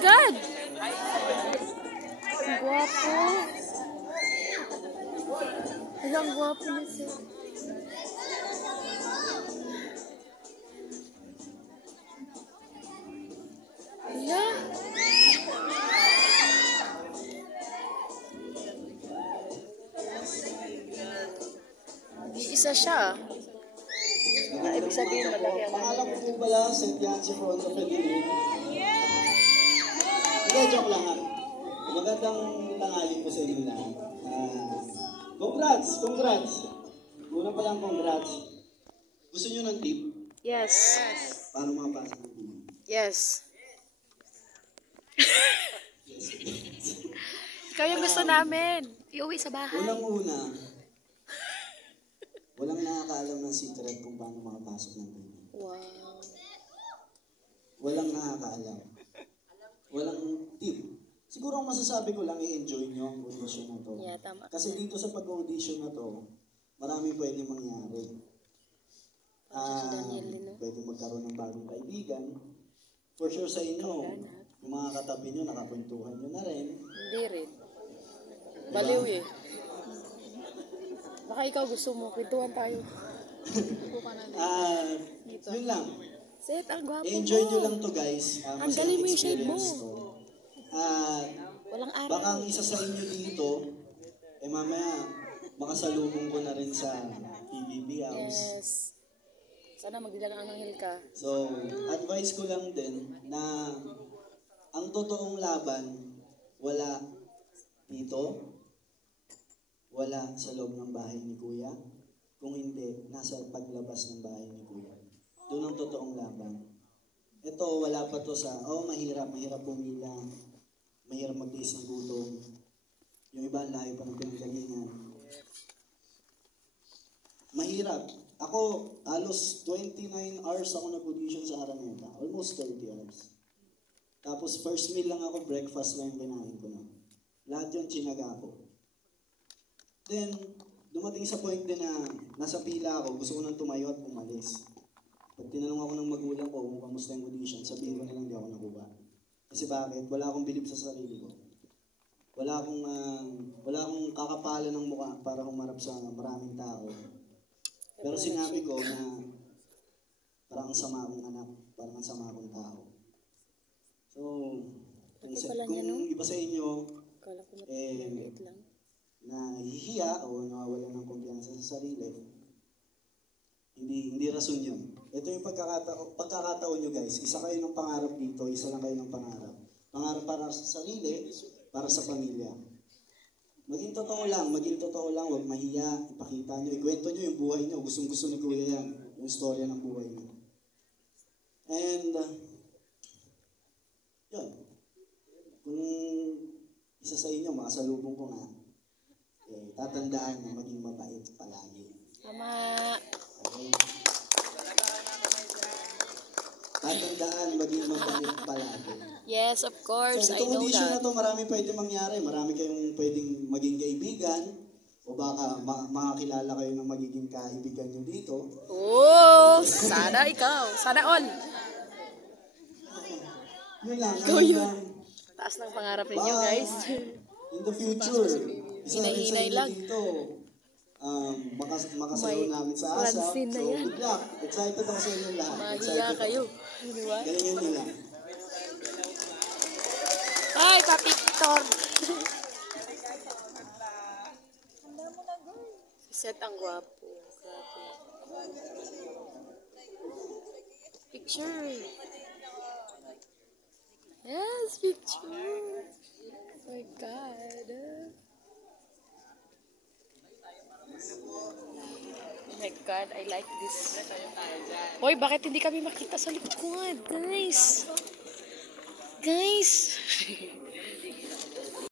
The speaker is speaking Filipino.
God! Ang gwapo. Ang gwapo na siya. Hala. Isa siya. Ibig sabihin malaki ang pangalan ko po pala, St. Yancy Fronto Federico. Hindi, joke lang ha. Magandang tanghali po sa inyo lahat. Congrats! Una pa lang congrats. Gusto nyo ng tip? Yes. Paano makapasok ng tip? Yes. Ikaw yung gusto namin. Iuwi sa bahay. Unang-una, walang nakakaalam ng secret kung paano makapasok ng tip. Wow. Walang nakakaalam. Walang tip. Siguro ang masasabi ko lang, i-enjoy nyo ang audition na to. Yeah, tama. Kasi dito sa pag-audition na to, maraming pwede mangyari. Pwede magkaroon ng bagong kaibigan. For sure sa inyo, yung mga katabi nyo, nakakwentuhan nyo na rin. Hindi rin. Baliw eh. Baka ikaw gusto mo, kwentuhan tayo. Yun lang. Seth, ang gwapo mo. Enjoy nyo lang to guys. Ang galing mo yung shade mo. Walang araw. Baka ang isa sa inyo dito, mamaya makasalubong ko na rin sa PBB House. Yes. Sana magdilang ang anghel ka. So, advice ko lang din na ang totoong laban, wala dito, wala sa loob ng bahay ni Kuya. Kung hindi, nasa paglabas ng bahay ni Kuya. Doon ang totoong laban. Ito, wala pa to sa, mahirap pumila, mahirap magtiis ng gutom. Yung iba, layo pa ng pinanggalingan. Mahirap. Ako, halos 29 hours ako nag-audition sa Araneta. Almost 30 hours. Tapos first meal lang ako, breakfast lang yung kinain ko na. Lahat yung chinaga ko. Then, dumating sa point din na nasa pila ako, gusto ko nang tumayo at umalis. Pag tinanong ako ng magulang ko kung kamusta yung audition, sabihin ko na lang di ako nakuha. Kasi bakit? Wala akong bilib sa sarili ko. Wala akong kakapalan ng mukha para humarap sa maraming tao. Pero sinabi ko na parang sama akong anak, parang sama akong tao. So, kung iba sa inyo, nahihiya o nawawala ng kumpiyansa sa sarili, hindi rason yun. Ito yung pagkakataon nyo guys. Isa kayo ng pangarap dito, isa lang kayo ng pangarap. Pangarap para sa sarili, para sa pamilya. Maging totoo lang, huwag mahiya, ipakita nyo, ikwento nyo yung buhay nyo. Gustong-gusto ni Kuya yan, yung istorya ng buhay nyo. And, yun. Kung isa sa inyo, makasalubong ko nga, tatandaan na maging mabait palagi. Tama. Okay. Tatandaan, maging mabait palagi. Yes, of course. So, I know audition that. na to, marami pwede mangyari. Marami kayong pwedeng maging kaibigan. O baka makakilala kayo ng magiging kaibigan nyo dito. Oh, sana ikaw. Sana all. Yun lang. Taas ng pangarap ninyo, guys. In the future, isa Hinay-hinay lang. dito, makasayo namin sa ASAP. So, good luck. Excited ako sa inyo lahat. Mahiya kayo. Diba? Galingan nyo lang. Hi, Papi Victor. Set ang gwapo. Picture. Yes, picture. Oh my God. Oh my God, I like this. Hoy, bakit hindi kami makita sa likod? Guys. Guys.